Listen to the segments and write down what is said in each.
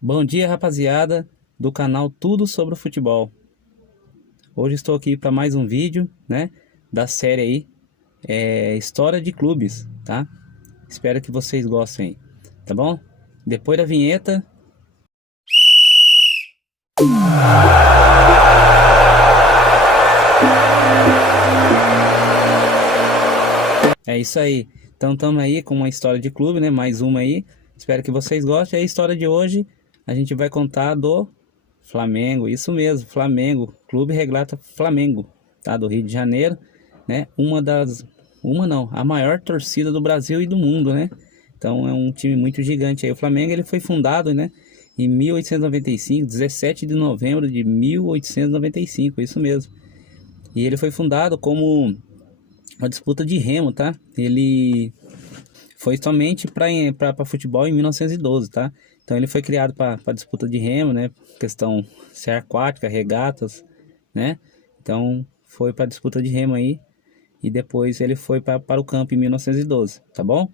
Bom dia, rapaziada do canal Tudo sobre o Futebol. Hoje estou aqui para mais um vídeo, né, da série aí, História de Clubes, tá? Espero que vocês gostem aí, tá bom? Depois da vinheta, é isso aí. Então estamos aí com uma história de clube, né, mais uma aí. Espero que vocês gostem. A história de hoje a gente vai contar do Flamengo, isso mesmo, Flamengo, Clube Regatas Flamengo, tá? Do Rio de Janeiro, né? Uma não, a maior torcida do Brasil e do mundo, né? Então é um time muito gigante aí. O Flamengo ele foi fundado, né? Em 1895, 17 de novembro de 1895, isso mesmo. E ele foi fundado como uma disputa de remo, tá? Ele foi somente para futebol em 1912, tá? Então ele foi criado para disputa de remo, né? Questão ser aquática, regatas, né? Então foi para disputa de remo aí e depois ele foi para o campo em 1912, tá bom?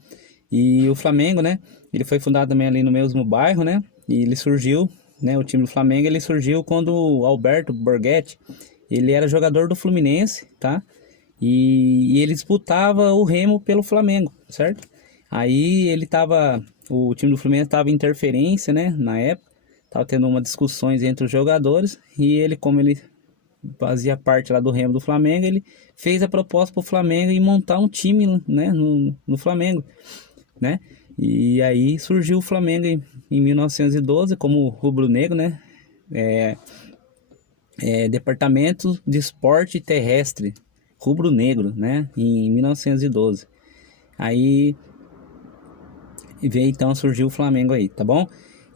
E o Flamengo, né? Ele foi fundado também ali no mesmo bairro, né? E ele surgiu, né? O time do Flamengo ele surgiu quando o Alberto Borghetti ele era jogador do Fluminense, tá? E ele disputava o Remo pelo Flamengo, certo? Aí o time do Fluminense tava em interferência, né, na época, tava tendo umas discussões entre os jogadores, e ele, como ele fazia parte lá do Remo do Flamengo, ele fez a proposta pro Flamengo em montar um time, né, no Flamengo, né? E aí surgiu o Flamengo em 1912 como rubro-negro, né? Departamento de Esporte Terrestre rubro-negro, né? Em 1912. Aí veio então surgiu o Flamengo aí, tá bom?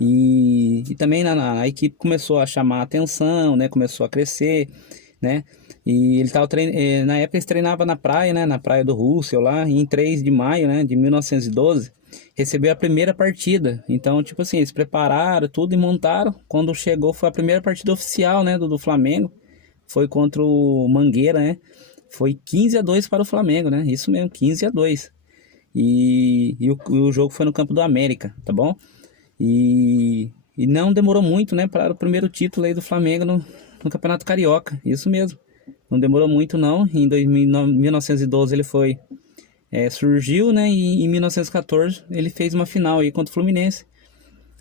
E também a equipe começou a chamar a atenção, né? Começou a crescer, né? E ele tava na época eles treinavam na praia, né? Na praia do Russell lá, e em 3 de maio, né? De 1912, recebeu a primeira partida. Então, tipo assim, eles prepararam tudo e montaram. Quando chegou, foi a primeira partida oficial, né? Do Flamengo. Foi contra o Mangueira, né? Foi 15-2 para o Flamengo, né? Isso mesmo, 15-2. E o jogo foi no campo do América, tá bom? E não demorou muito, né, para o primeiro título aí do Flamengo no Campeonato Carioca. Isso mesmo. Não demorou muito, não. Em 1912 ele surgiu, né? E em 1914 ele fez uma final aí contra o Fluminense.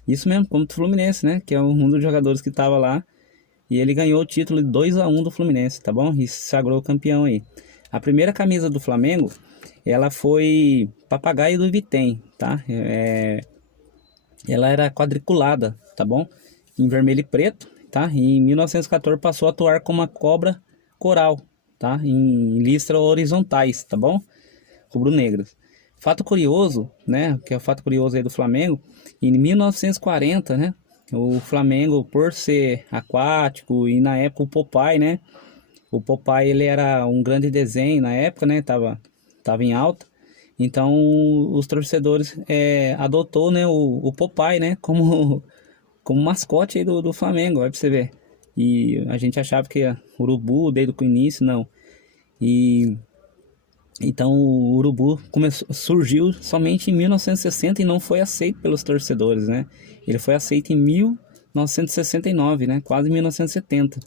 Isso mesmo, contra o Fluminense, né? Que é um dos jogadores que estava lá. E ele ganhou o título de 2-1 do Fluminense, tá bom? E se sagrou campeão aí. A primeira camisa do Flamengo, ela foi Papagaio do Vitem, tá? Ela era quadriculada, tá bom? Em vermelho e preto, tá? E em 1914 passou a atuar como uma cobra coral, tá? Em listras horizontais, tá bom? Rubro-negras. Fato curioso, né? Que é o fato curioso aí do Flamengo. Em 1940, né? O Flamengo, por ser aquático e na época o Popeye, né? O Popeye ele era um grande desenho na época, né? Tava em alta. Então os torcedores adotou, né, o Popeye, né, como mascote aí do Flamengo, vai pra você ver. E a gente achava que era urubu desde o início, não. E então o urubu surgiu somente em 1960 e não foi aceito pelos torcedores, né? Ele foi aceito em 1969, né, quase 1970.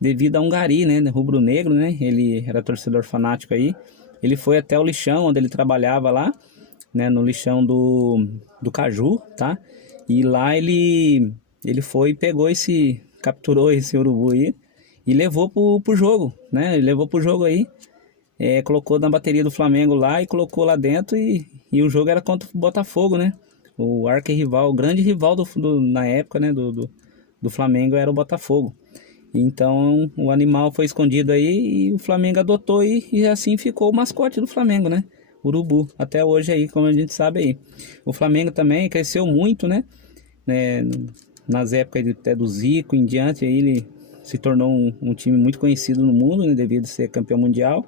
Devido a um gari, né, rubro-negro, né? Ele era torcedor fanático aí. Ele foi até o lixão onde ele trabalhava lá, né, no lixão do Caju, tá? E lá ele foi e capturou esse urubu aí e levou pro jogo, né? Ele levou pro jogo aí, colocou na bateria do Flamengo lá e colocou lá dentro e o jogo era contra o Botafogo, né? O arquirrival, o grande rival na época, né, do Flamengo era o Botafogo. Então o animal foi escondido aí e o Flamengo adotou e assim ficou o mascote do Flamengo, né? Urubu, até hoje aí, como a gente sabe aí. O Flamengo também cresceu muito, né? Nas épocas até do Zico em diante, aí ele se tornou um time muito conhecido no mundo, né? Devido a ser campeão mundial.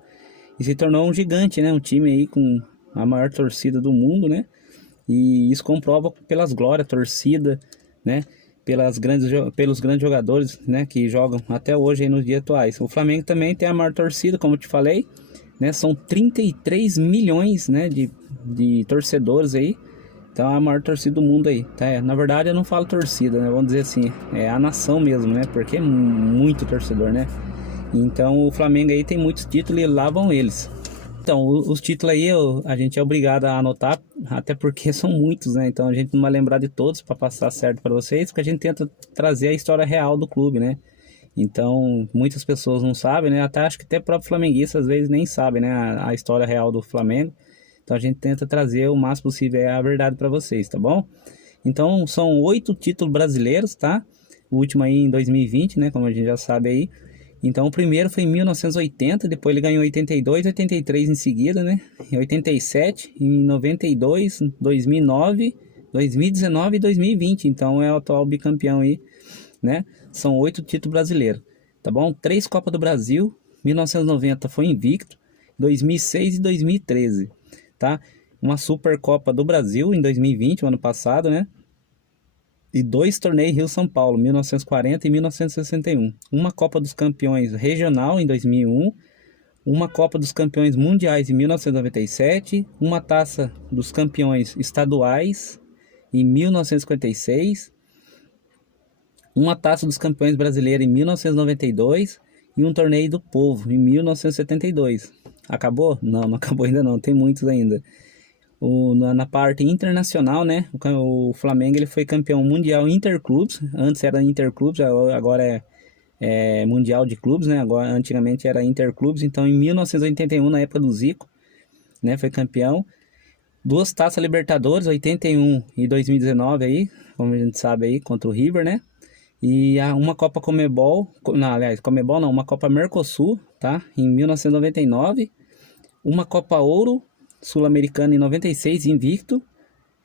E se tornou um gigante, né? Um time aí com a maior torcida do mundo, né? E isso comprova pelas glórias, torcida, né? Pelos grandes jogadores, né, que jogam até hoje aí nos dias atuais. O Flamengo também tem a maior torcida, como eu te falei, né? São 33 milhões, né, de torcedores aí. Então é a maior torcida do mundo aí, tá? Na verdade eu não falo torcida, né? Vamos dizer assim, é a nação mesmo, né? Porque é muito torcedor, né? Então o Flamengo aí tem muitos títulos e lá vão eles. Então, os títulos aí a gente é obrigado a anotar, até porque são muitos, né? Então a gente não vai lembrar de todos para passar certo para vocês, porque a gente tenta trazer a história real do clube, né? Então, muitas pessoas não sabem, né? Até acho que até próprio flamenguista às vezes nem sabe, né? A história real do Flamengo. Então a gente tenta trazer o máximo possível a verdade para vocês, tá bom? Então, são 8 títulos brasileiros, tá? O último aí em 2020, né? Como a gente já sabe aí. Então o primeiro foi em 1980, depois ele ganhou 82, 83 em seguida, né? Em 87, em 92, 2009, 2019 e 2020. Então é o atual bicampeão aí, né? São 8 títulos brasileiros, tá bom? 3 Copas do Brasil, 1990 foi invicto, 2006 e 2013, tá? Uma Supercopa do Brasil em 2020, o ano passado, né? E 2 torneios Rio-São Paulo, 1940 e 1961. Uma Copa dos Campeões Regional em 2001, uma Copa dos Campeões Mundiais em 1997, uma Taça dos Campeões Estaduais em 1956, uma Taça dos Campeões Brasileiros em 1992 e um Torneio do Povo em 1972. Acabou? Não, não acabou ainda não, tem muitos ainda. Na parte internacional, né? O Flamengo ele foi campeão mundial interclubes. Antes era interclubes, agora é mundial de clubes, né? Agora, antigamente era interclubes. Então, em 1981, na época do Zico, né? Foi campeão. 2 Taças Libertadores, 81 e 2019 aí, como a gente sabe aí, contra o River, né? E uma Copa Comebol, não, aliás, Comebol não, uma Copa Mercosul, tá? Em 1999. Uma Copa Ouro Sul-Americana em 96, invicto,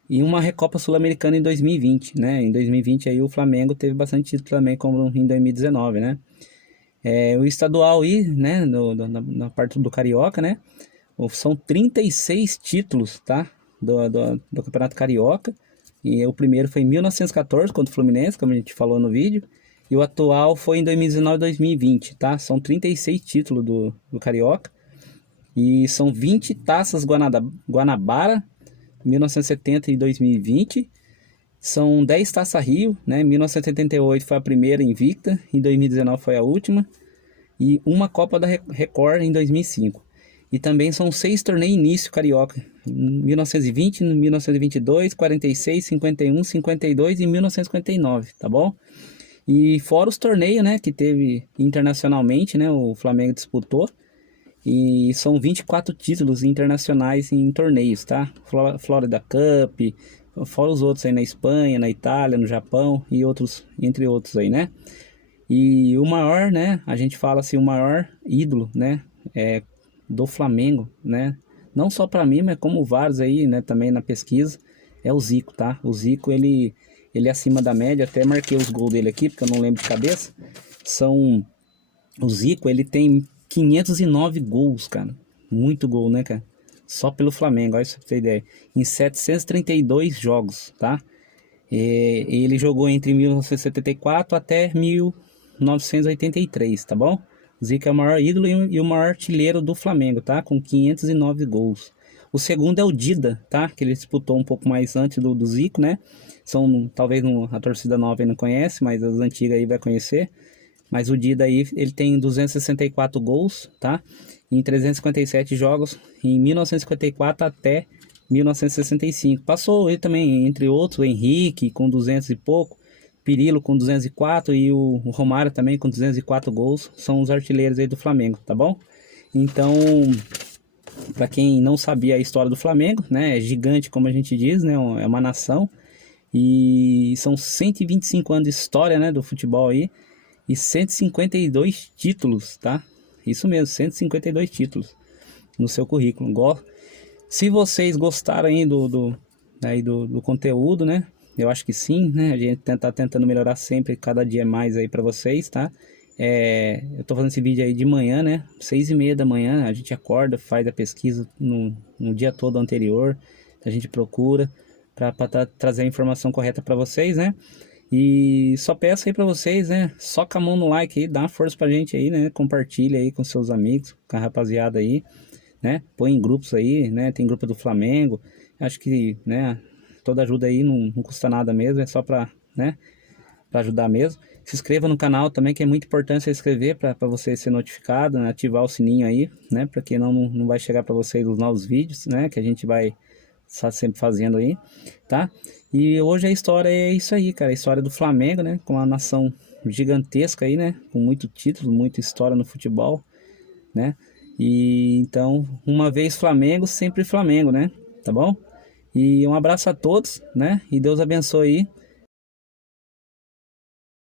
e uma Recopa Sul-Americana em 2020, né? Em 2020 aí o Flamengo teve bastante título também, como em 2019, né? O estadual aí, né? Na parte do Carioca, né? São 36 títulos, tá? Do Campeonato Carioca. E o primeiro foi em 1914 contra o Fluminense, como a gente falou no vídeo. E o atual foi em 2019 e 2020, tá? São 36 títulos do Carioca. E são 20 taças Guanabara, 1970 e 2020. São 10 taças Rio, né? 1978 foi a primeira invicta, em 2019 foi a última. E uma Copa da Record em 2005. E também são 6 torneios início carioca, 1920, 1922, 46, 51, 52 e 1959, tá bom? E fora os torneios, né, que teve internacionalmente, né, o Flamengo disputou. E são 24 títulos internacionais em torneios, tá? Florida Cup, fora os outros aí na Espanha, na Itália, no Japão e outros, entre outros aí, né? E o maior, né? A gente fala assim, o maior ídolo, né? Do Flamengo, né? Não só para mim, mas como vários aí, né? Também na pesquisa, é o Zico, tá? O Zico, ele é acima da média, até marquei os gols dele aqui, porque eu não lembro de cabeça. O Zico, ele tem 509 gols, cara. Muito gol, né, cara? Só pelo Flamengo, olha só pra você ter ideia. Em 732 jogos, tá? Ele jogou entre 1974 até 1983, tá bom? O Zico é o maior ídolo e o maior artilheiro do Flamengo, tá? Com 509 gols. O segundo é o Dida, tá? Que ele disputou um pouco mais antes do Zico, né? Talvez a torcida nova aí não conhece, mas as antigas aí vai conhecer. Mas o Dida aí, ele tem 264 gols, tá? Em 357 jogos, em 1954 até 1965. Passou ele também, entre outros, o Henrique com 200 e pouco, Pirilo com 204 e o Romário também com 204 gols. São os artilheiros aí do Flamengo, tá bom? Então, para quem não sabia a história do Flamengo, né? É gigante, como a gente diz, né? É uma nação. E são 125 anos de história, né? Do futebol aí. E 152 títulos, tá? Isso mesmo, 152 títulos no seu currículo. Se vocês gostaram aí do conteúdo, né? Eu acho que sim, né? A gente tá tentando melhorar sempre, cada dia mais aí para vocês, tá? Eu tô fazendo esse vídeo aí de manhã, né? 6h30 da manhã, a gente acorda, faz a pesquisa no dia todo anterior. A gente procura para trazer a informação correta para vocês, né? E só peço aí pra vocês, né? Soca a mão no like aí, dá uma força pra gente aí, né? Compartilha aí com seus amigos, com a rapaziada aí, né? Põe em grupos aí, né? Tem grupo do Flamengo. Acho que, né? toda ajuda aí não custa nada mesmo, é só para, né, para ajudar mesmo. Se inscreva no canal também, que é muito importante se inscrever para você ser notificado, né, ativar o sininho aí, né, para que não vai chegar para vocês os novos vídeos, né, que a gente vai estar sempre fazendo aí, tá? E hoje a história é isso aí, cara, a história do Flamengo, né, com uma nação gigantesca aí, né, com muito título, muita história no futebol, né? E então, uma vez Flamengo, sempre Flamengo, né? Tá bom? E um abraço a todos, né? E Deus abençoe aí.